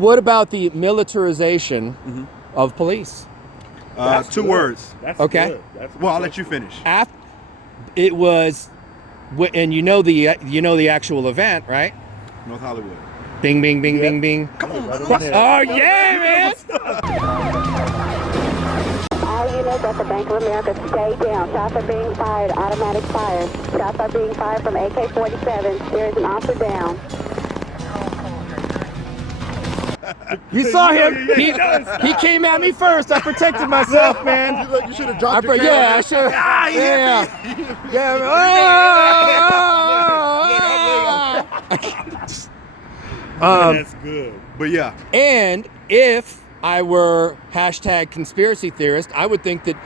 What about the militarization of police? 2 words. That's Okay. good. That's Well, I'll let you finish. It was, and you know the actual event, right? North Hollywood. Bing, bing, bing, bing, bing. Come on, Oh yeah, man! All units at the Bank of America, stay down. Shots are being fired, automatic fire. Shots are being fired from AK-47. There is an officer down. You saw him. He came at me first. I protected myself, man. You should have dropped your Yeah, I should. That's good. But yeah. And if I were hashtag conspiracy theorist, I would think that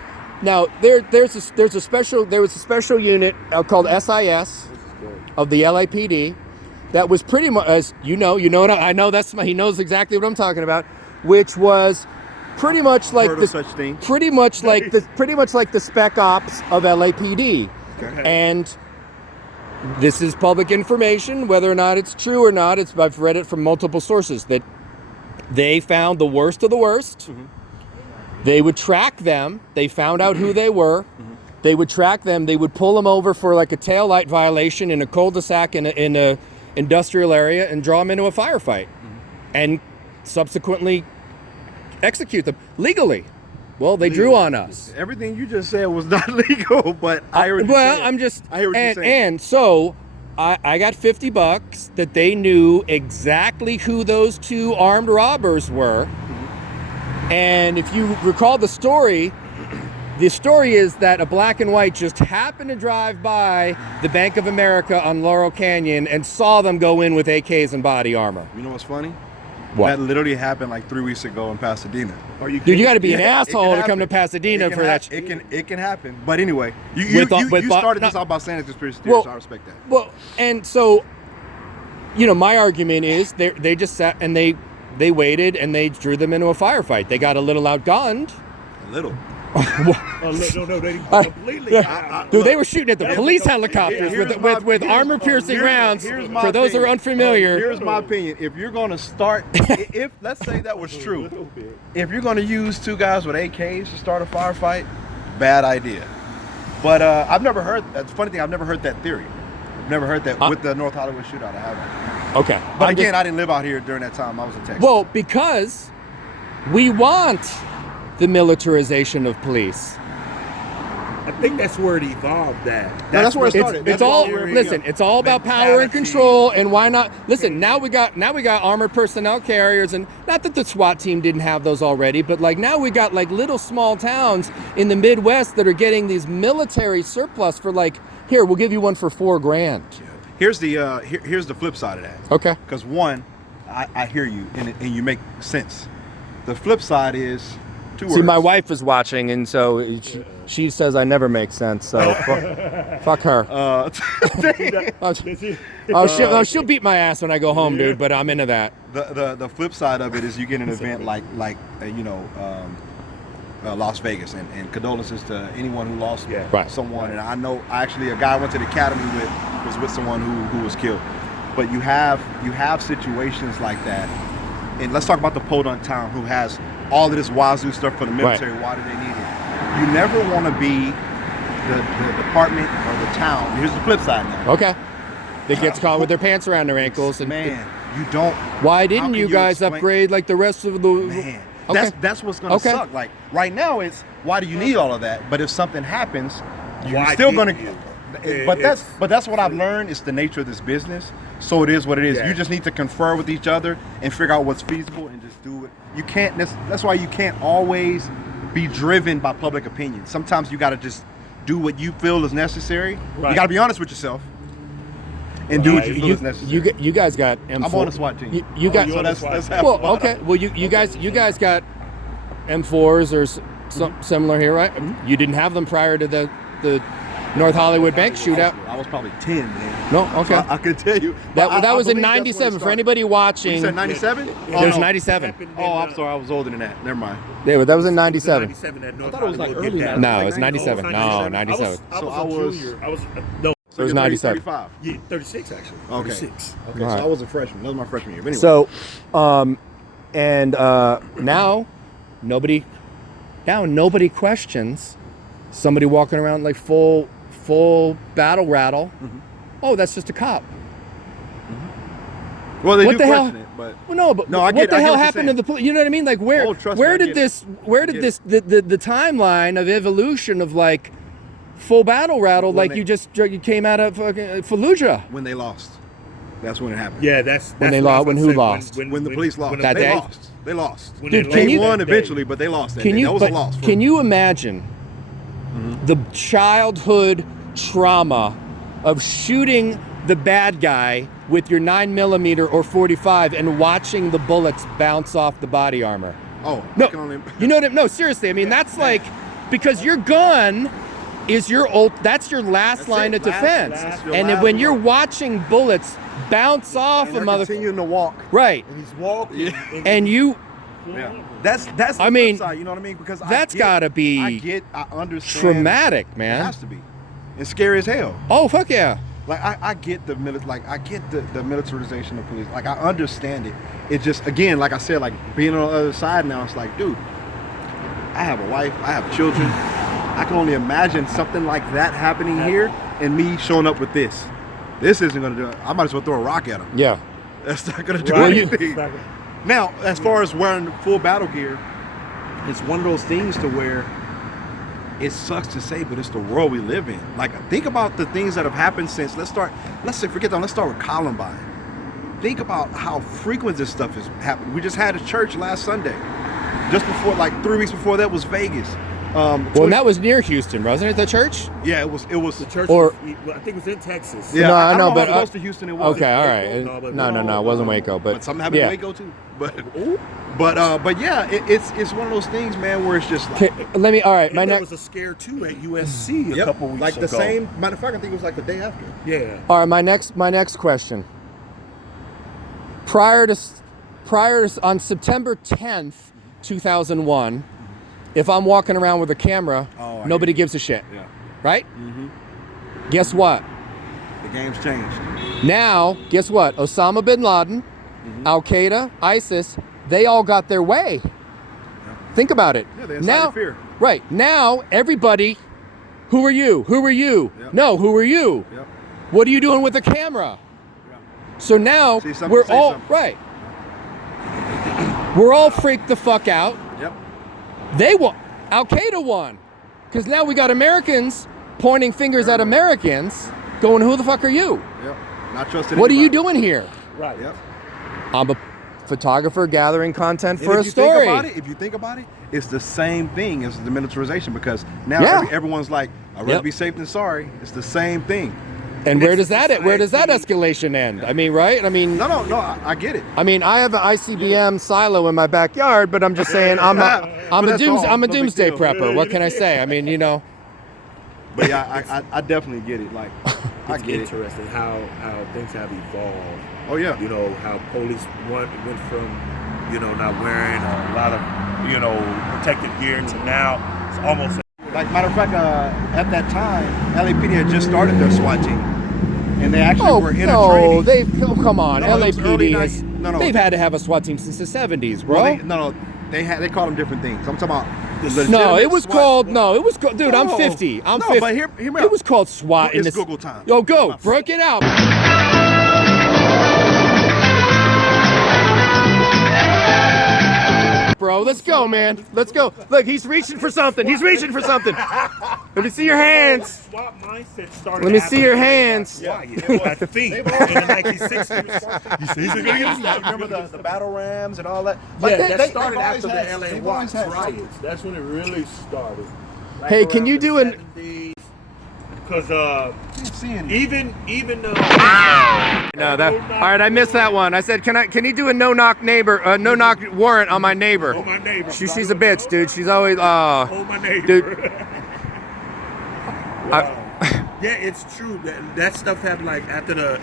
now there was a special unit called SIS of the LAPD that was pretty much, as you know what I know, he knows exactly what I'm talking about, which was pretty much like pretty much like the spec ops of LAPD. Okay. And this is public information, whether or not it's true or not. I've read it from multiple sources that they found the worst of the worst. They would track them. They found out who they were. They would track them. They would pull them over for like a taillight violation in a cul-de-sac in a industrial area and draw them into a firefight, and subsequently execute them legally. Well, they drew on us. Everything you just said was not legal, but I heard you saying. I hear what you're saying. And so I got $50 that they knew exactly who those 2 armed robbers were. And if you recall the story is that a black and white just happened to drive by the Bank of America on Laurel Canyon and saw them go in with AKs and body armor. You know what's funny? What? That literally happened like 3 weeks ago in Pasadena. Dude, you got to be an asshole to come to Pasadena for that. It can happen. But anyway, you started this off by saying it's conspiracy theory, so I respect that. Well, and so, my argument is they just sat and they waited and they drew them into a firefight. They got a little outgunned. A little. No, they completely. Dude, they were shooting at the police helicopters with armor-piercing rounds. For those who are unfamiliar, here's my opinion. If you're going to start, if let's say that was true, if you're going to use 2 guys with AKs to start a firefight, bad idea. But I've never heard. That's the funny thing. I've never heard that theory. I've never heard that with the North Hollywood shootout. I haven't. Okay, but again, I didn't live out here during that time. I was in Texas. Well, because we want the militarization of police. I think that's where it evolved at. That's where it started. It's all about power and control, and why not? Listen, now we got armored personnel carriers, and not that the SWAT team didn't have those already, but like now we got like little small towns in the Midwest that are getting these military surplus for like, here, we'll give you one for $4,000. Here's the flip side of that. Okay. Because one, I hear you, and you make sense. The flip side is 2 words. See, my wife is watching, and so she says I never make sense. So fuck her. She'll beat my ass when I go home, dude. But I'm into that. The flip side of it is you get an event like Las Vegas, and condolences to anyone who lost someone. And I know actually a guy I went to the academy was with someone who was killed. But you have situations like that. And let's talk about the podunk town who has all of this wazoo stuff for the military. Right. Why do they need it? You never want to be the department or the town. Here's the flip side now. Okay. That gets caught with their pants around their ankles. And you don't. Why didn't you guys upgrade like the rest of the? Man, okay. That's what's gonna suck. Like right now, it's why do you need all of that? But if something happens, you're still gonna. But that's what I've learned. It's the nature of this business. So it is what it is. Yeah. You just need to confer with each other and figure out what's feasible and just do it. You can't. That's why you can't always be driven by public opinion. Sometimes you got to just do what you feel is necessary. Right. You got to be honest with yourself and do what you feel is necessary. You guys got M4. I'm on the SWAT team. You got. Okay. Well, you guys got M4s or similar here, right? Mm-hmm. You didn't have them prior to the North Hollywood Bank shootout. I was probably 10, man. No, okay. So I could tell you. That was in 97. For anybody watching. You said 97? There's 97. Oh, I'm sorry. I was older than that. Never mind. Yeah, but that was in 97. I thought it was like early 97. No, it's 97. No, 97. So I was So it was 97. 35. Yeah, 36 actually. Okay. 36. Okay, so I was a freshman. That was my freshman year. But anyway. So, And now nobody questions somebody walking around like full battle rattle. Oh, that's just a cop. Well, they What do the hell? question it, but Well, no, but No, I what get- the I get hell what you're happened to saying. the police? You know what I mean? Like where Oh, trust me, I did get this it. where I did get this the timeline of evolution of like full battle rattle When like they- you came out of Fallujah? when they lost, that's when it happened. Yeah, that's When they what I lost- was when gonna who say, lost? When the police lost, That they day? lost. They lost. When Dude, they can lost you- They won that day. eventually, but they lost. That Can day. you That was but a loss. can you imagine the childhood trauma of shooting the bad guy with your 9mm or 45 and watching the bullets bounce off the body armor? Oh, No, I can only, you know what? No, seriously. I mean, that's like because your gun is that's your last That's line it. of Last- defense. last- your And then last when you're one. watching bullets bounce off and a they're mother, continuing to walk. right? And he's walking. Yeah. And you, Yeah, that's. The I mean, flip side, you know what I mean? Because that's gotta be I understand. traumatic, It man. has to be, and scary as hell. Oh fuck yeah! Like I get the I get the militarization of police. Like I understand it. It just again, like I said, like being on the other side now, it's like, dude, I have a wife, I have children. I can only imagine something like that happening here, and me showing up with this. This isn't gonna do it. I might as well throw a rock at him. Yeah. That's not gonna do Right. anything. Now, as far as wearing full battle gear, it's one of those things to where it sucks to say, but it's the world we live in. Like, think about the things that have happened since. Let's start with Columbine. Think about how frequent this stuff has happened. We just had a church last Sunday. Just before, like 3 weeks before that was Vegas. Well, and that was near Houston, wasn't it? The church? Yeah, it was. The church, Or- I think it was in Texas. Yeah, No, I don't know, how but, close to Houston it was. Okay, all Waco? right. No, No, it wasn't Waco, But something happened yeah. in Waco too. But yeah, it's one of those things, man, where it's just like. Okay, let me. All right, And my there next. was a scare too at USC a couple weeks like ago. the same. Matter of fact, I think it was like the day after. Yeah. All right, my next question. Prior to on September 10th, 2001, if I'm walking around with a camera, Oh, I nobody hear you. gives a shit, Yeah, right? Guess what? the game's changed. Now, guess what? Osama bin Laden, Al Qaeda, ISIS, they all got their way. Think about it. Yeah, they incited now, fear. right now, everybody. Who are you? Who are you? Yep. No, who are you? Yep. What are you doing with a camera? Yeah. So now See something, we're say all something. right. We're all freaked the fuck out. Yep. They won. Al Qaeda won, because now we got Americans pointing fingers at Americans, going, "Who the fuck are you? Yep. Not trusting. What are you anybody. doing here?" Right. Yep. I'm a photographer gathering content And for a if you think story. about it, if you think about it, it's the same thing as the militarization, because now Yeah. everyone's like, "I'd rather Yep. be safe than sorry." It's the same thing. And where does it's that where does that society. escalation end? I mean, right? I mean, No, I get it. I mean, I have an ICBM silo in my backyard, but I'm just saying I'm But a that's all. I'm a No big doomsday deal. prepper. What can I say? I mean, you know. But yeah, I definitely get it. Like, I It's get it. interesting how things have evolved. Oh yeah. You know, how police went from, you know, not wearing a lot of, you know, protective gear to now it's almost. Like, matter of fact, at that time, LAPD had just started their SWAT team, and they actually Oh were in a no, training. come on, No, it was early LAPD has, no. they've had to have a SWAT team since the 70s, bro. Well, they called them different things. I'm talking about No, legitimate it was SWAT. called. No, it was called. Dude, I'm No. 50. I'm No, 50. but hear me out. It was called SWAT. It's in this, Google time. Yo, go, break it out. Bro, let's go, man. Let's go. Look, he's reaching for something. He's reaching for something. Let me see your hands. SWAT mindset started. Let me see your hands. I think in the 1960s. You see, he's gonna get stopped. Remember the battle rams and all that? Yeah, Like, that started they've after always the had- LA they've always Watts had- riots. That's when it really started. Like Hey, can around you the do an- 70s. Because Keep seeing it. even No, that. All right, I missed that one. I said, can you do a no knock warrant on my neighbor? hold my neighbor. She's a bitch, dude. She's always Hold my neighbor. dude. Yeah, it's true. That stuff happened like after the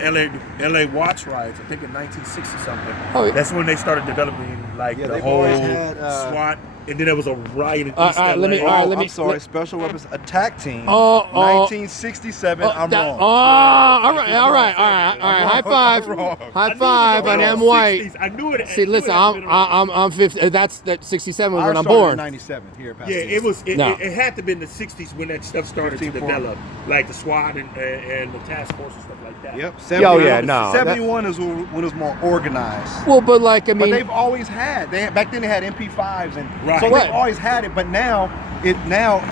LA Watts riots. I think in 1960 something. Oh, yeah. That's when they started developing like Yeah, the they've whole always had, SWAT and then there was a riot in East all right, LA. let me- I'm sorry, Special Weapons Attack Team, Oh, 1967. I'm wrong. All right. High five. wrong. High five on M. White. 60s. I knew it. See, listen, I'm 50. That 67 was I when I'm started in born. 97 here. Yeah, it was. It, No. it had to be in the 60s when that stuff started to 54. develop, like the SWAT and the task force and stuff like that. Yep. Oh, yeah, no, 71 is when it was more organized. Well, but like I But mean, they've always had. Back then they had MP5s, and Right. so Right. they've always had it. But now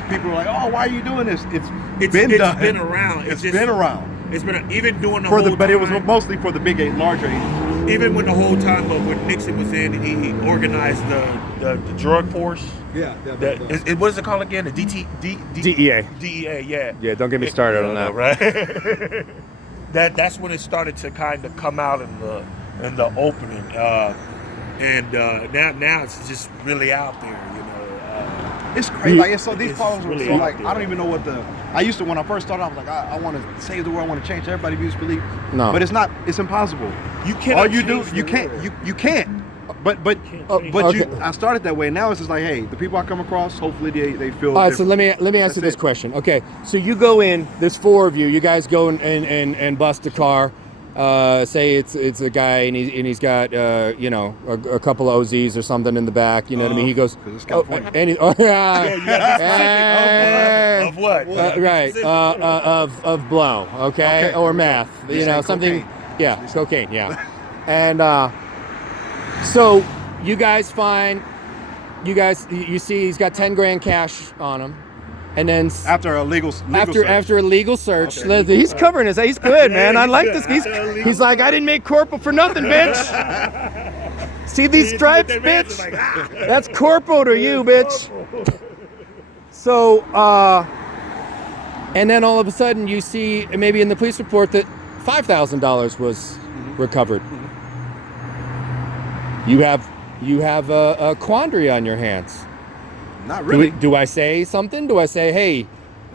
people are like, "Oh, why are you doing this?" It's It's done. been around. It's just been around. It's been even during the For whole but it was time- mostly for the larger agencies. even when the whole time of when Nixon was in, he organized the drug force. Yeah. What is it called again? The DEA. DEA, yeah. Yeah, don't get me started on that. Right. That's when it started to kind of come out in the opening, now it's just really out there, you know. It's crazy. Like, so these It's problems were really so out like there. I don't even know what I used to when I first started. I was like, I want to save the world. I want to change everybody's views, belief. No. But it's not. It's impossible. You can't. All you do, you can't. You can't. But Okay. I started that way. Now it's just like, hey, the people I come across, hopefully they feel. All right, so different. let me answer That's this it. question. Okay, so you go in. There's 4 of you. You guys go and bust a car. Say it's a guy and he's got a couple of OZs or something in the back. You know what I mean? He goes, 'cause it's California. Of what? right, of blow, okay, or meth, You're saying something, cocaine. yeah, cocaine, yeah, and so you guys you see he's got 10 grand cash on him, and then After a legal search. after a legal search, Okay. he's covering his. He's good, man. I like good. this. After a legal He's like, I didn't make corporal for nothing, bitch. See these stripes, bitch? That's corporal to you, bitch. So, and then all of a sudden you see maybe in the police report that $5,000 was recovered. You have a quandary on your hands. Not really. Do I say something? Do I say, hey,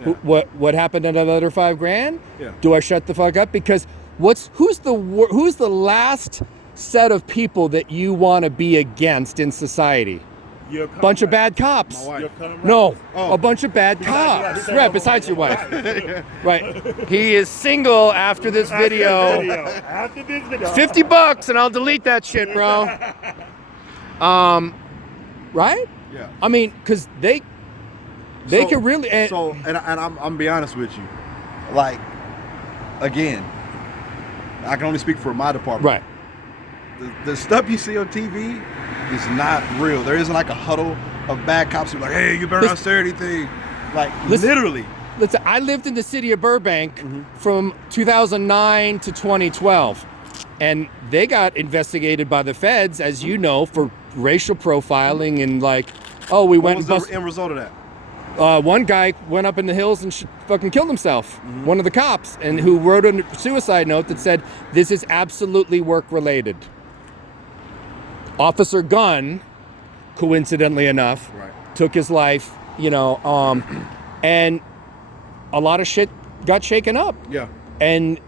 Yeah. what happened to that other $5,000? Yeah. Do I shut the fuck up? Because who's the last set of people that you want to be against in society? Your Bunch of comrade. bad cops. My wife. Your comrade. No, Oh. a bunch of bad cops. Right, besides your wife. Right. He is single after this video. After this video. $50 and I'll delete that shit, bro. Right? Yeah. I mean, because they So- could really. And, And I'm gonna be honest with you. Like, again, I can only speak for my department. right. The stuff you see on TV is not real. There isn't like a huddle of bad cops who are like, hey, you better not say anything. Like, Listen- literally. Listen, I lived in the city of Burbank from 2009 to 2012, and they got investigated by the feds, as you know, for racial profiling and like, oh, we What went was and the bust. end result of that? One guy went up in the hills and fucking killed himself. One of the cops, and who wrote a suicide note that said, "This is absolutely work related." Officer Gunn, coincidentally enough, Right. took his life. And a lot of shit got shaken up. Yeah. And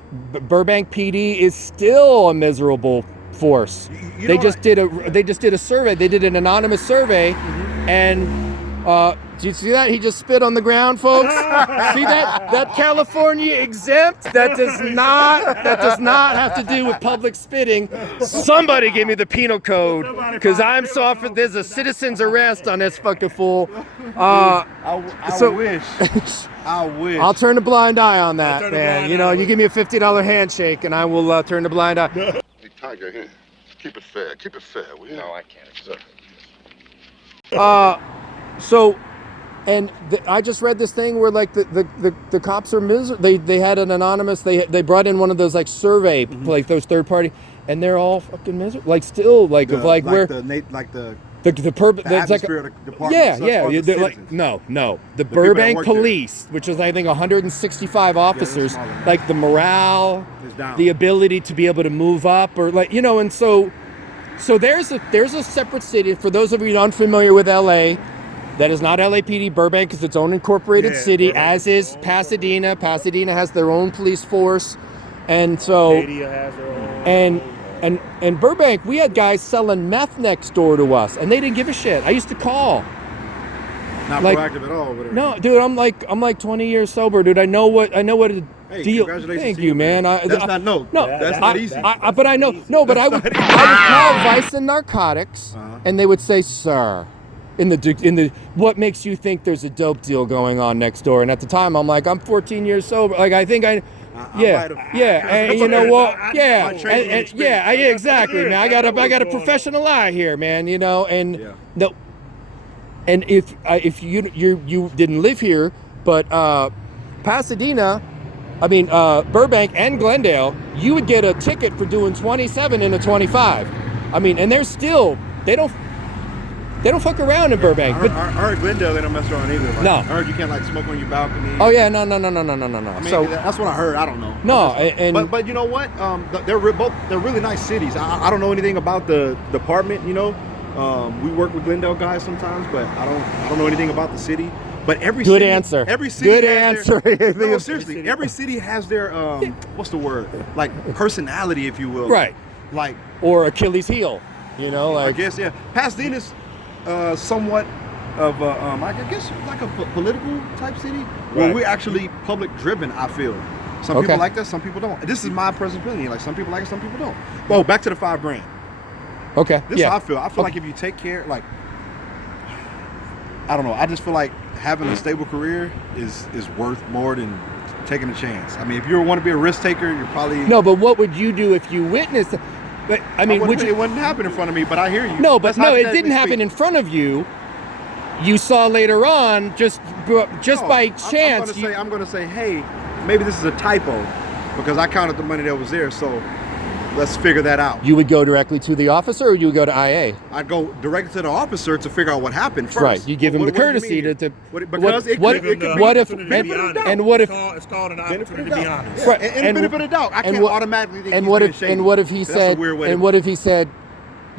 Burbank PD is still a miserable force. You They know just what did a survey. They did an anonymous survey, and did you see that? He just spit on the ground, folks. See that? That California exempt. That does not have to do with public spitting. Somebody give me the penal code, because I'm soft. There's a citizen's arrest on this fucking fool. I so- wish. I wish. I'll turn a blind eye on that, turn a man. blind You know, eye. you give me a $50 handshake, and I will turn a blind eye. Hey, Tiger, here. Keep it fair. Keep it fair, will you? No, I can't accept it. So, and I just read this thing where like the cops are miserable. They had an anonymous. They brought in one of those like survey like those third party, and they're all fucking miserable. Like still like of like where the the atmosphere of the department. yeah, such yeah. are the They're like, citizens. no. The people that Burbank work there. Police, which is I think 165 officers, smaller, man. like the morale, It's down. the ability to be able to move up, or like and so there's a separate city for those of you unfamiliar with LA. That is not LAPD. Burbank is its own incorporated Yeah, city, Burbank as is is Pasadena. Pasadena has their own police force, and so. Acadia has their own. And Burbank, we had guys selling meth next door to us, and they didn't give a shit. I used to call. Not like, proactive at all. Whatever. No, dude, I'm like 20 years sober, dude. I know what a Hey, deal. congratulations Thank to you, man. That's not no. That's not easy. But I know. No, but I would call Vice and Narcotics, and they would say, "Sir, in the what makes you think there's a dope deal going on next door?" And at the time, I'm like, I'm 14 years sober. Like, I think I. Yeah, and you know what? Yeah, exactly, man. I got a professional eye here, man. You know, and no, and if you didn't live here, but Pasadena, I mean Burbank and Glendale, you would get a ticket for doing 27 in a 25. I mean, and they don't fuck around in Burbank. I heard Glendale, they don't mess around either. Like, No. I heard you can't like smoke on your balcony. Oh yeah, no. I mean, So that's what I heard. I don't know. no, But you know what? They're really nice cities. I don't know anything about the department. You know, we work with Glendale guys sometimes, but I don't know anything about the city. But every Good city, answer. Every city Good has answer. Their, no, seriously, every city has their what's the word? Like personality, if you will. Right. Like or Achilles heel. You know, like I guess Pasadena's somewhat of I guess like a political type city. Well, we're actually public driven. I feel some people like that, some people don't. This is my personal opinion. Like some people like it, some people don't. Well, back to the $5 grand. Okay. This is how I feel. I feel like if you take care, like I don't know. I just feel like having a stable career is worth more than taking a chance. I mean, if you want to be a risk taker, you're probably no. But what would you do if you witnessed? But I mean, it wouldn't happen in front of me. But I hear you. No, but no, it didn't happen in front of you. You saw later on, just by chance. I'm going to say, hey, maybe this is a typo because I counted the money that was there. So let's figure that out. You would go directly to the officer, or you would go to IA? I'd go directly to the officer to figure out what happened first. Right. You give him the courtesy to. It's called an opportunity to be honest. Right. And benefit of doubt. I can't automatically think and what if he said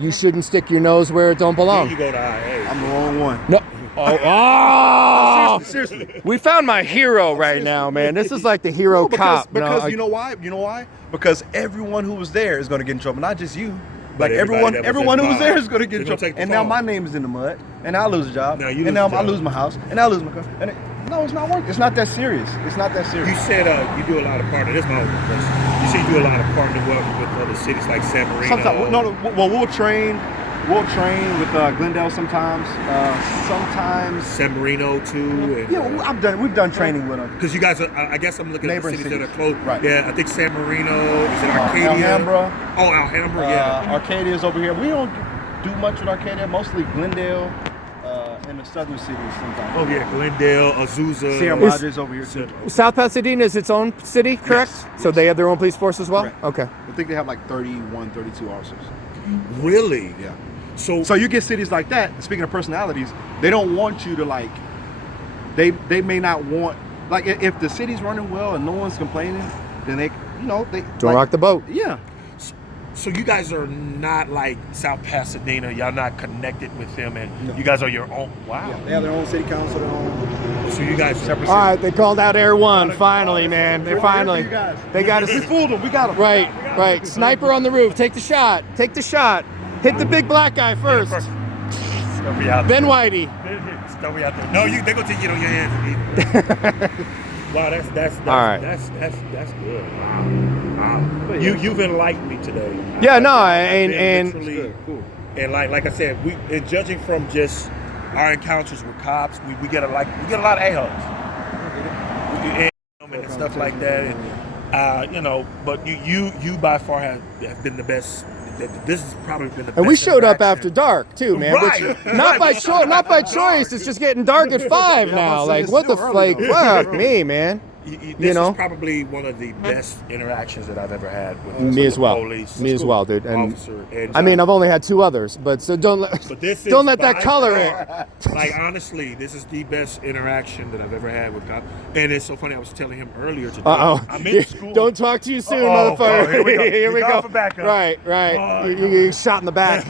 you shouldn't stick your nose where it don't belong? Then you go to IA. I'm the wrong one. No. Oh, seriously. We found my hero right now, man. This is like the hero cop. Because you know why? You know why? Because everyone who was there is going to get in trouble, not just you. Like everyone who was there is going to get in trouble. And now my name is in the mud, and I lose a job, and now I lose my house, and I lose my car. And no, it's not worth it. It's not that serious. It's not that serious. You said you do a lot of partnering. That's my own question. You said you do a lot of partnering with other cities like San Marino. Sometimes, we'll train. We'll train with Glendale sometimes. Sometimes San Marino too. And, we've done training with them. Because you guys are, I guess I'm looking at the cities that are close. Right. Yeah, I think San Marino. Is it Arcadia? Alhambra. Oh, Alhambra. Yeah. Arcadia's over here. We don't do much with Arcadia. Mostly Glendale and the southern cities sometimes. Oh yeah, Glendale, Azusa. Sierra Madre's over here too. South Pasadena is its own city, correct? Yes. So they have their own police force as well? Correct. Okay. I think they have like 31, 32 officers. Really? Yeah. So you get cities like that, speaking of personalities, they don't want you to like, they may not want, like if the city's running well and no one's complaining, then they Don't rock the boat. Yeah. So you guys are not like South Pasadena. Y'all not connected with them, and you guys are your own. Wow. Yeah, they have their own city council, their own. So you guys separate. All right, they called out Air One. Finally, man. They finally. They got us. We fooled them. We got them. Right. Sniper on the roof. Take the shot. Hit the big black guy first. Ben Whitey. No, they gonna take it on your hands. Wow, that's all right. That's good. Wow. You've enlightened me today. Yeah, no, Cool. And like I said, and judging from just our encounters with cops, we get a lot of a-holes. And stuff like that, and but you by far have been the best. This has probably been the best. And we showed up interaction. after dark too, man. Right. Which, not by choice. It's just getting dark at 5 now. Like what the fuck me, man. This is probably one of the best interactions that I've ever had with me as well. Police. Me as well, dude. And officer. And, I mean, I've only had 2 others, but so don't let that color in. Like honestly, this is the best interaction that I've ever had with cops. And it's so funny. I was telling him earlier today. I'm in school. Don't talk too soon, motherfucker. Here we go. For backup. Right. You shot in the back.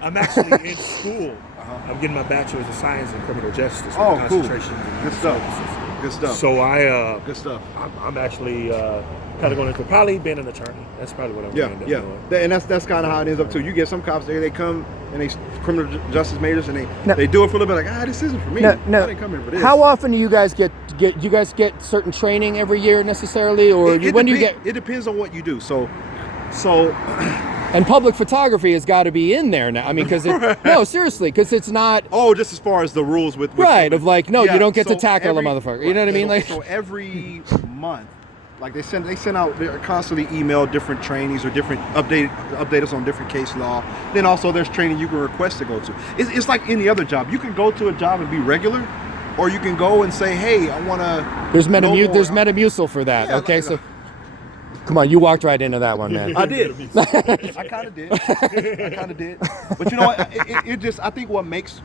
I'm actually in school. I'm getting my bachelor's of science in criminal justice. Oh, cool. Concentration. Good stuff. Good stuff. So good stuff. I'm actually kind of going into probably being an attorney. That's probably what I'm going to end up doing. And that's kind of how it ends up too. You get some cops there, they come and they criminal justice majors, and they do it for a little bit, like, this isn't for me. I didn't come here for this. How often do you guys get you guys get certain training every year necessarily, or when do you get? It depends on what you do. So. And public photography has got to be in there now. I mean, because no, seriously, because it's not. Oh, just as far as the rules with right of like, no, you don't get to tackle a motherfucker. Right, you know what I mean? Like, so every month, like they send out, they constantly email different trainings or different update us on different case law. Then also there's training you can request to go to. It's like any other job. You can go to a job and be regular, or you can go and say, hey, I want to. There's Metamucil for that. Yeah, okay, so. Come on, you walked right into that one, man. I did. I kind of did. But you know what? It just, I think what makes,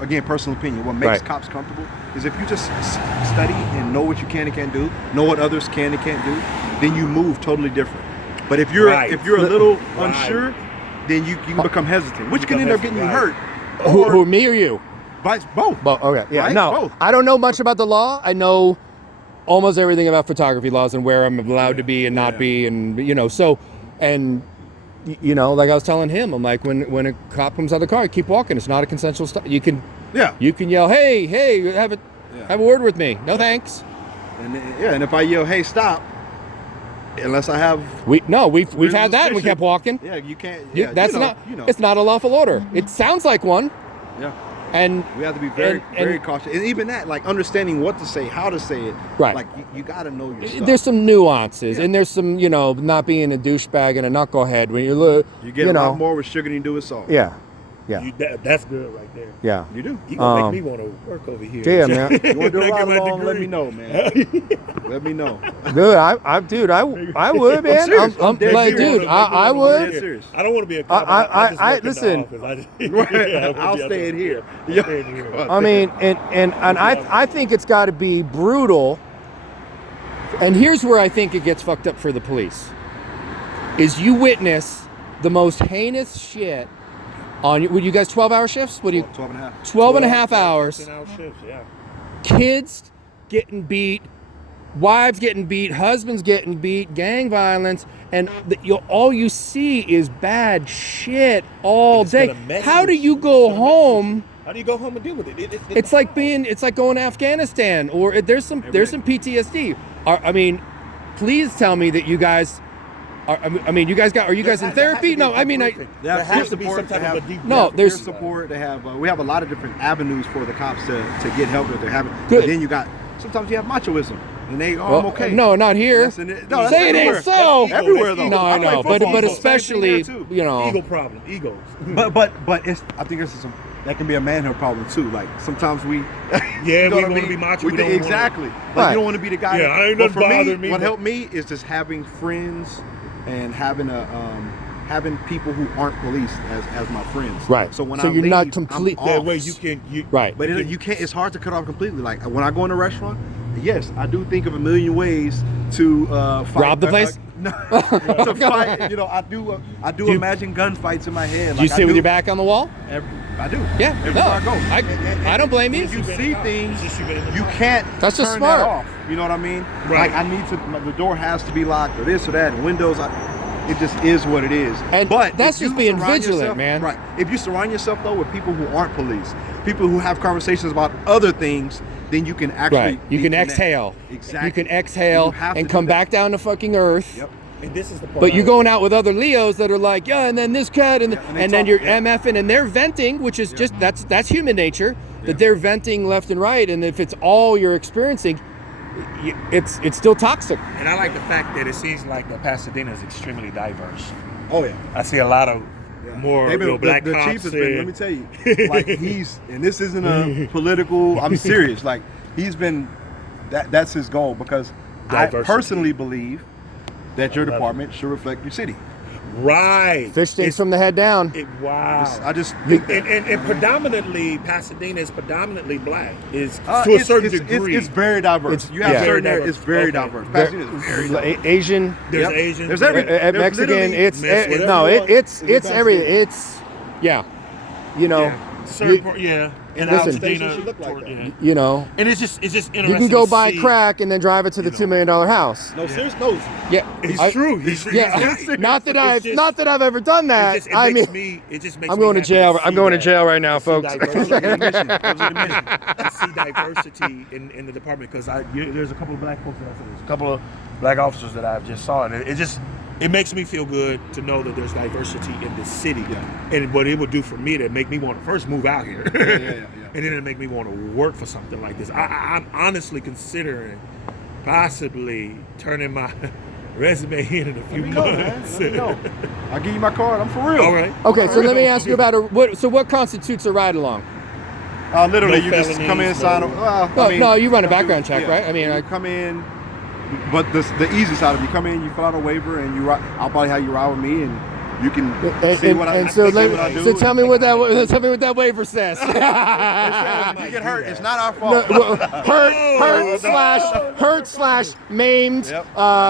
again, personal opinion, what makes cops comfortable is if you just study and know what you can and can't do, know what others can and can't do, then you move totally different. But if you're a little unsure, then you can become hesitant, which can end up getting you hurt. Who, me or you? Both. Okay. Yeah. Right? No, both. I don't know much about the law. I know almost everything about photography laws and where I'm allowed to be and not be, and so, and like I was telling him, I'm like, when a cop comes out of the car, keep walking. It's not a consensual stop. You can yell, hey, have a word with me. No thanks. And if I yell, hey, stop, unless I have we've had that and we kept walking. Yeah, you can't. It's not a lawful order. It sounds like one. Yeah. And we have to be very cautious. And even that, like understanding what to say, how to say it. Right. Like you got to know your stuff. There's some nuances, and there's some, not being a douchebag and a knucklehead when you look. You get a lot more with sugar than you do with salt. Yeah. Yeah. That's good right there. Yeah. You do. You gonna make me want to work over here. Yeah, man. You want to do a ride along? Let me know, man. Let me know. Dude, I would, man. I'm like, dude, I would. Serious. I don't want to be a cop. I listen. I'll stay in here. I mean, and I think it's got to be brutal. And here's where I think it gets fucked up for the police. Is you witness the most heinous shit would you guys 12-hour shifts? 12 and a half hours. 12 shifts, yeah. Kids getting beat, wives getting beat, husbands getting beat, gang violence, and all you see is bad shit all day. How do you go home? How do you go home and deal with it? It's like going to Afghanistan, or there's some PTSD. I mean, please tell me that you guys. You guys are you guys in therapy? No, I mean, there has to be some type of a deep. No, there's support. They have. We have a lot of different avenues for the cops to get help if they're having. Good. But then sometimes you have machoism, and I'm okay. No, not here. Say it ain't so. Everywhere though. No, I know, but especially ego problem, egos. But I think that can be a manhood problem too. Like sometimes we we want to be macho. Exactly. Like you don't want to be the guy. Yeah, I ain't nothing bothering me. What helped me is just having friends and having people who aren't police as my friends. Right. So when you're leave, not complete. That way you can. Right. But you can't. It's hard to cut off completely. Like when I go in a restaurant, yes, I do think of a million ways to fight. Rob the place. No, to fight. I do imagine gunfights in my head. Do you sit with your back on the wall? I do. Yeah. Everywhere I go. I don't blame you. You see things, you can't That's just turn smart. that off. You know what I mean? Right. Like I need to. The door has to be locked, or this or that, and windows. It just is what it is. But that's just being vigilant, man. Right. If you surround yourself though with people who aren't police, people who have conversations about other things, then you can actually. Right. You can exhale. Exactly. You can exhale and come back down to fucking earth. Yep. And this is the part. But you're going out with other Leos that are like, and then this cat, and then you're MFing, and they're venting, which is just that's human nature. That they're venting left and right, and if it's all you're experiencing, it's still toxic. And I like the fact that it seems like Pasadena is extremely diverse. Oh yeah. I see a lot of more black the cops. Chief has been, let me tell you, like and this isn't a political. I'm serious. Like he's been. That's his goal because diversity. I personally believe that your department should reflect your city. Right. Fish stinks from the head down. Wow. I just think and predominantly Pasadena is predominantly black. Is to a certain degree. It's very diverse. You have certain areas. It's very diverse. Pasadena is very diverse. Asian. There's Asian. There's everything. Mexican. It's everything. It's everything. It's certain part, And listen, Station should look like that. yeah. you know, And it's just interesting. you can go to buy see, crack and then drive it to the $2 million house. No, seriously, no. Yeah, It's true. He's Yeah, right. not that It's just- I've ever done that. It I makes mean, it just makes I'm me going to happy jail. see I'm going to that- jail right now, see folks. to see diversity in the department, because there's a couple of black folks that I saw. There's a couple of black officers that I've just saw, and it makes me feel good to know that there's diversity in the city. Yeah. And what it would do for me, to make me want to first move out here, Yeah. and then it make me want to work for something like this. I'm honestly considering possibly turning my resume in a few months. Let me know. I'll give you my card. I'm for real. All right. Okay, so let me ask you about what constitutes a ride along? Literally, No you just felonies, come in, sign no- up. Well, No, I mean, no, you run a background check, yeah. right? I mean, you come in, but the easy side of it, you come in, you fill out a waiver, and you ride. I'll probably have you ride with me, and you can see what I so see what I do. so tell me what that waiver says. If you get hurt, it's not our fault. hurt / maimed, Yep.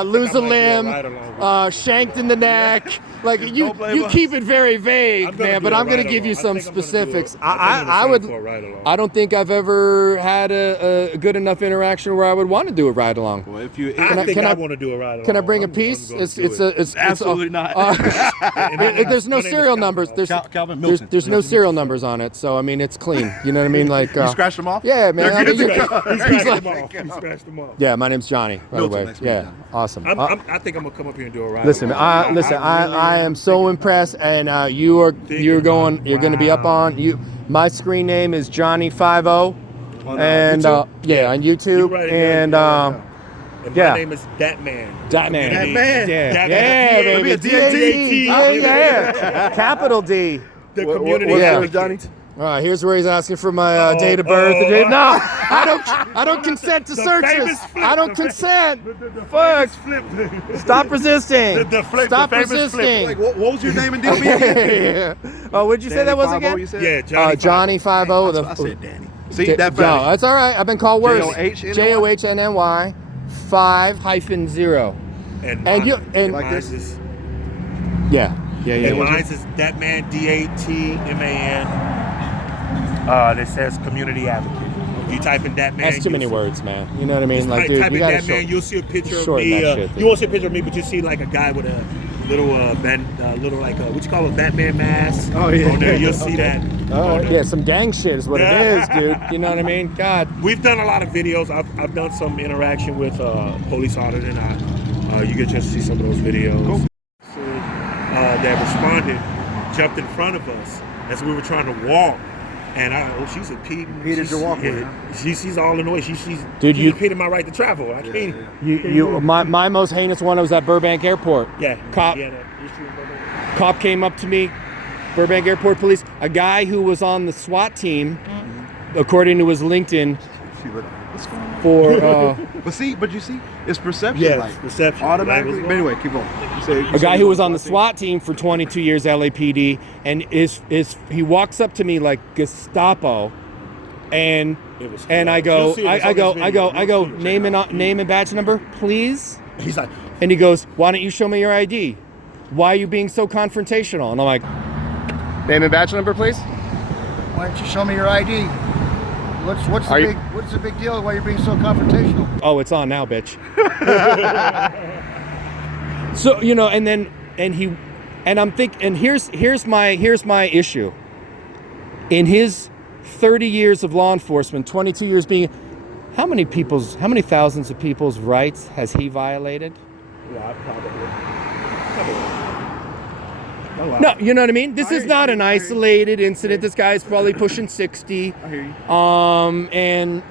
lose a I'm like, limb, ride along with shanked in the neck. Like you blame us. keep it very vague, I'm gonna man. do But a I'm going to ride give you along. some I think I'm gonna do specifics. a- I think I'm would. gonna sign for a ride along. I don't think I've ever had a good enough interaction where I would want to do a ride along. Well, if you, I think can I I- want to do a ride along. Can I bring a I'm piece? gonna do it. It's Absolutely not. There's no My name is serial Calvin. numbers. There's Calvin there's, Milton. there's no serial numbers on it, so I mean it's clean. You know what I mean? Like you scratched them off. yeah, man. I mean, He scratched them off. He scratched them off. yeah, my name's Johnny, by Milton, the way. nice to meet you, Yeah, Johnny. awesome. I think I'm gonna come up here and do a ride. Listen, along. I am so impressed, and you're going to be up on you. My screen name is Johnny50, and YouTube? yeah, on YouTube, You write it and down, And yeah. my name is Dat Man. Dat Man. Dat Man. Yeah, Dat yeah, Man. baby. D-A-T. Yeah, capital D. The community what's advocate. Johnny? All right, here's where he's asking for my date of birth. No, I don't consent to searches. famous flip, I don't the consent. The Fuck. flip. Stop resisting. The flip, Stop the famous resisting. flip. Like, what was your name in DB again? Yeah. Oh, what'd you say that was again? You said? Yeah, Johnny. Johnny50. I said Danny. See, that No, fast. that's all right. I've been called worse. Johnnny? JOHNNY 5-0. And you and Like mine this? is, yeah. and mine is Dat Man, DATMAN. That says community advocate. If you type in Dat Man, That's too many words, man. You know what I mean? Just Like, dude, type you in gotta Dat Man, show. you'll see a picture of shorten me. that shit, You won't see a picture of me, but you see like a guy with a little little like what you call a Batman mask. Oh, yeah. On there, you'll see that. Oh, yeah, some gang shit is what it is, dude. You know what I mean? God. We've done a lot of videos. I've done some interaction with police auditor, and you get to see some of those videos. Cool. That responded, jumped in front of us as we were trying to walk, and she's impeding. Impeded your walkway, Yeah, she's all in the way. She's Dude, you- impeding my right to travel. I can't. My most heinous one was at Burbank Airport. Yeah. Cop Yeah, that issue in Burbank. cop came up to me, Burbank Airport police, a guy who was on the SWAT team, according to his LinkedIn, See, look, what's going on? for But you see, it's perception. Yes, like, perception. Automatically. But anyway, keep going. a guy who was on the SWAT team for 22 years, LAPD, and he walks up to me like Gestapo, and It was and I You'll go, see it. It's I on go, this I go, video. I go, You'll see it. name and badge number, please. He's like, And he goes, why don't you show me your ID? Why are you being so confrontational? And I'm like, name and badge number, please. Why don't you show me your ID? What's the big deal? Why you're being so confrontational? Oh, it's on now, bitch. So, you know, and I'm thinking, and here's my issue. In his 30 years of law enforcement, 22 years being, how many thousands of people's rights has he violated? yeah, probably. No, you know what I mean? This is not an isolated incident. This guy's probably pushing 60. I hear you. And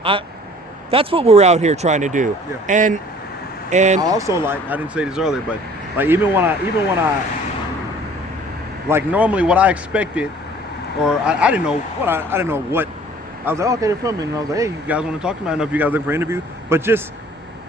that's what we're out here trying to do. Yeah. And I also I didn't say this earlier, but like even when I like normally what I expected, or I didn't know what I didn't know what I was like, okay, they're filming, and I was like, hey, you guys want to talk to me? I don't know if you guys looking for an interview, but just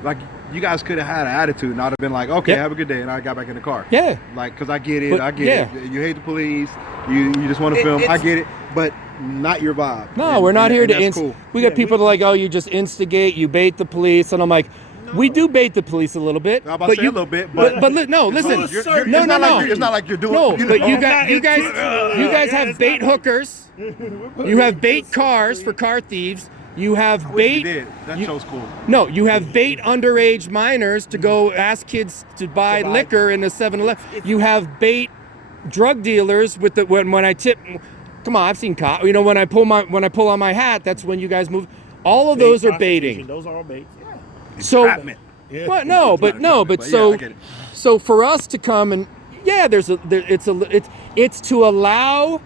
like you guys could have had an attitude, and I'd have been like, okay, Yeah. have a good day, and I got back in the car. yeah. Like, cause I get it, But, I get yeah. it. You hate the police, you just want to film. I it's- get it, but not your vibe. No, And- we're not and- here and to that's cool. We got people that are like, oh, you just instigate, you bait the police, and I'm like, We do bait the police a little bit. I'm about to say a little bit, but no, listen. It's No. not like you're doing. No, but you guys have bait hookers. You have bait cars for car thieves. You have bait. That show's cool. No, you have bait underage minors to go ask kids to buy liquor in a 7-Eleven. You have bait drug dealers with the when I tip. Come on, I've seen cops. You know, when I pull on my hat, that's when you guys move. All of those are baiting. Those are all bait. So, Yeah. what? No, but so for us to come and it's to allow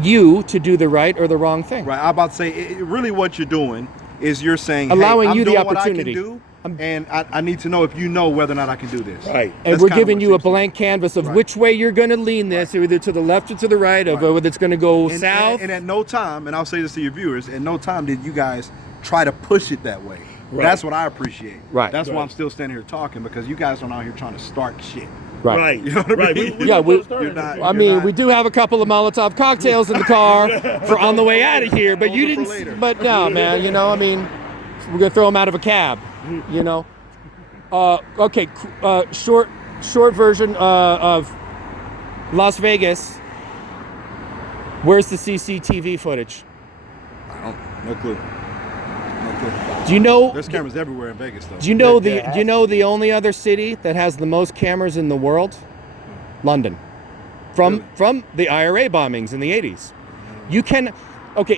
you to do the right or the wrong thing. Right. I'm about to say, really what you're doing is you're saying, allowing hey, I'm you the doing opportunity. What I can do, and I need to know if you know whether or not I can do this. Right. And That's we're kind of giving what you a it seems blank canvas of which way you're going to lean this, either to the left or to the right, of whether it's going to go south. And at no time, and I'll say this to your viewers, at no time did you guys try to push it that way. Right. That's what I appreciate. Right. That's why I'm still standing here talking, because you guys aren't out here trying to start shit. Right. You know what I mean? You're not. We do have a couple of Molotov cocktails in the car for on the way out of here, but you didn't. But no, man, you know, I mean, we're gonna throw them out of a cab, you know. Okay, short version of Las Vegas. Where's the CCTV footage? No clue. Do you know? There's cameras everywhere in Vegas, though. Do you know the only other city that has the most cameras in the world? London. From the IRA bombings in the 80s. You can,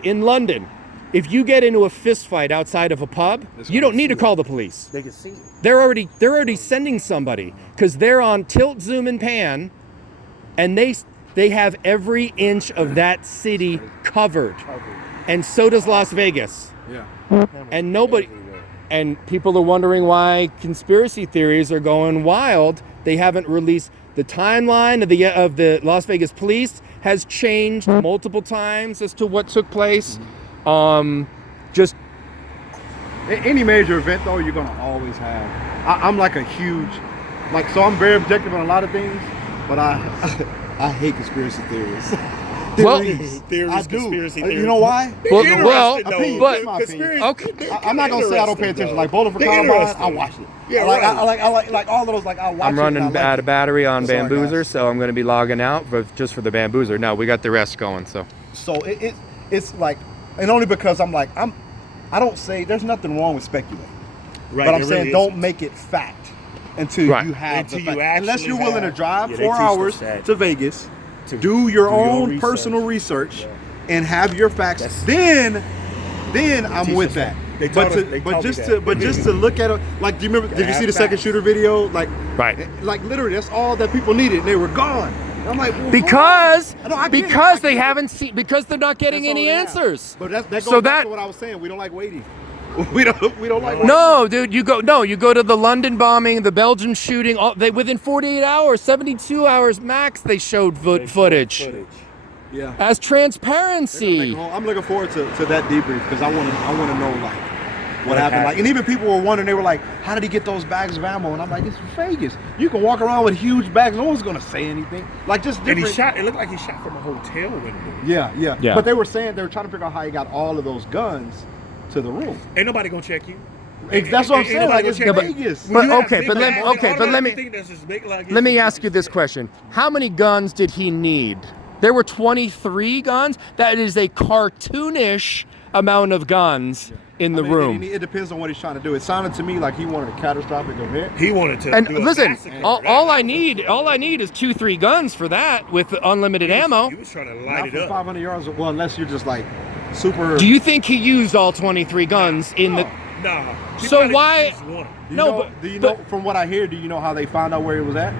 in London, if you get into a fist fight outside of a pub, you don't need to call the police. They can see it. They're already sending somebody, because they're on tilt, zoom, and pan, and they have every inch of that city covered. And so does Las Vegas. Yeah. And nobody, and people are wondering why conspiracy theories are going wild. They haven't released the timeline of the Las Vegas police has changed multiple times as to what took place. Just any major event, though, you're gonna always have. I'm like a huge, so I'm very objective on a lot of things, but I hate conspiracy theories. Well, conspiracy theories. You know why? I'm not gonna say I don't pay attention. Like Bowling for Columbine, I watched it. Yeah, I like all of those. Like I watch. I'm running out of battery on Bambuser, so I'm going to be logging out, but just for the Bambuser. No, we got the rest going. So it's like, and only because I don't say there's nothing wrong with speculating, right? But I'm saying don't make it fact until you have the fact. Unless you're willing to drive 4 hours to Vegas. Do your own personal research and have your facts. Then I'm with that. But just to look at it, like, do you remember? Did you see the second shooter video? Like literally, that's all that people needed. And they were gone. And I'm like, well, because they haven't seen, because they're not getting any answers. But that goes back to what I was saying. We don't like waiting. We don't like waiting. No, dude, you go to the London bombing, the Belgium shooting. Within 48 hours, 72 hours max, they showed footage. Yeah. As transparency. I'm looking forward to that debrief, because I want to know what happened. Like, and even people were wondering, they were like, how did he get those bags of ammo? And I'm like, it's Vegas. You can walk around with huge bags. No one's gonna say anything. Like, just different. And he shot. It looked like he shot from a hotel window. Yeah. But they were trying to figure out how he got all of those guns to the room. Ain't nobody gonna check you. That's what I'm saying. Like, it's Vegas. Let me ask you this question: how many guns did he need? There were 23 guns. That is a cartoonish amount of guns in the room. It depends on what he's trying to do. It sounded to me like he wanted a catastrophic event. He wanted to. And listen, all I need is 2-3 guns for that with unlimited ammo. He was trying to light it up. 500 yards. Well, unless you're just like super. Do you think he used all 23 guns in the? No. So why? Do you know from what I hear? Do you know how they found out where he was at?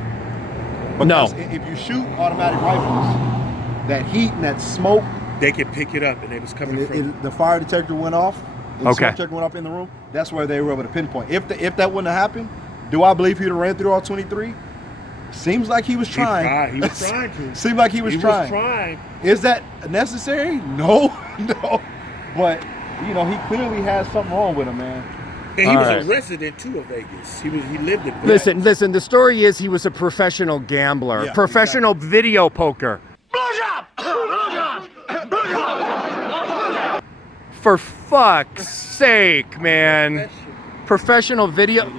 Because if you shoot automatic rifles, that heat and that smoke, they could pick it up, and it was coming from. The fire detector went off. The smoke detector went off in the room. That's where they were able to pinpoint. If that wouldn't have happened, do I believe he'd have ran through all 23? Seems like he was trying. He was trying to. Seemed like he was trying. Is that necessary? No. But he clearly has something wrong with him, man. And he was a resident too of Vegas. He lived in Vegas. Listen. The story is he was a professional gambler, professional video poker. For fuck's sake, man. professional video.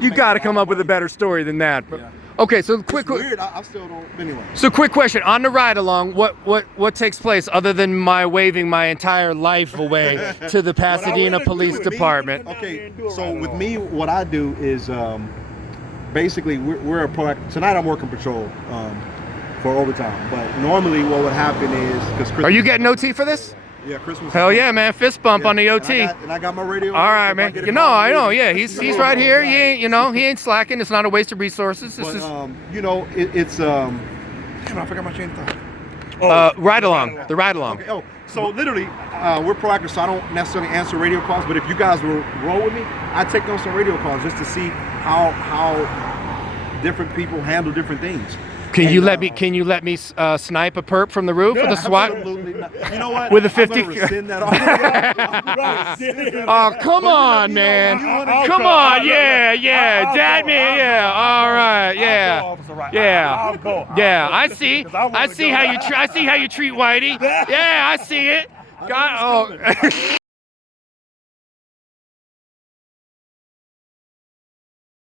You got to come up with a better story than that. Yeah. Okay, so It's quick. weird. I still don't. Anyway. So quick question on the ride along. What takes place other than my waving my entire life away to the Pasadena Police Department? Okay, so with me, what I do is basically we're a proactive. Tonight I'm working patrol for overtime, but normally what would happen is because Are you getting OT for this? Yeah, Christmas. Hell yeah, man! Fist bump on the OT. And I got my radio. All right, man. You know, I know. Yeah, he's right here. He ain't, he ain't slacking. It's not a waste of resources. This But, is it's Damn, I forgot my chain of thought. ride along. The ride along. okay. Oh, so literally, we're proactive, so I don't necessarily answer radio calls. But if you guys will roll with me, I take on some radio calls just to see how different people handle different things. Can you let me snipe a perp from the roof with a SWAT? Absolutely not. You know what? With a I'm 50 gonna rescind that offer. Oh, come on, man. Come on. Yeah. Dat Man. Yeah. All right. Yeah. Yeah. I see how you treat Whitey. Yeah, I see it. God. Oh.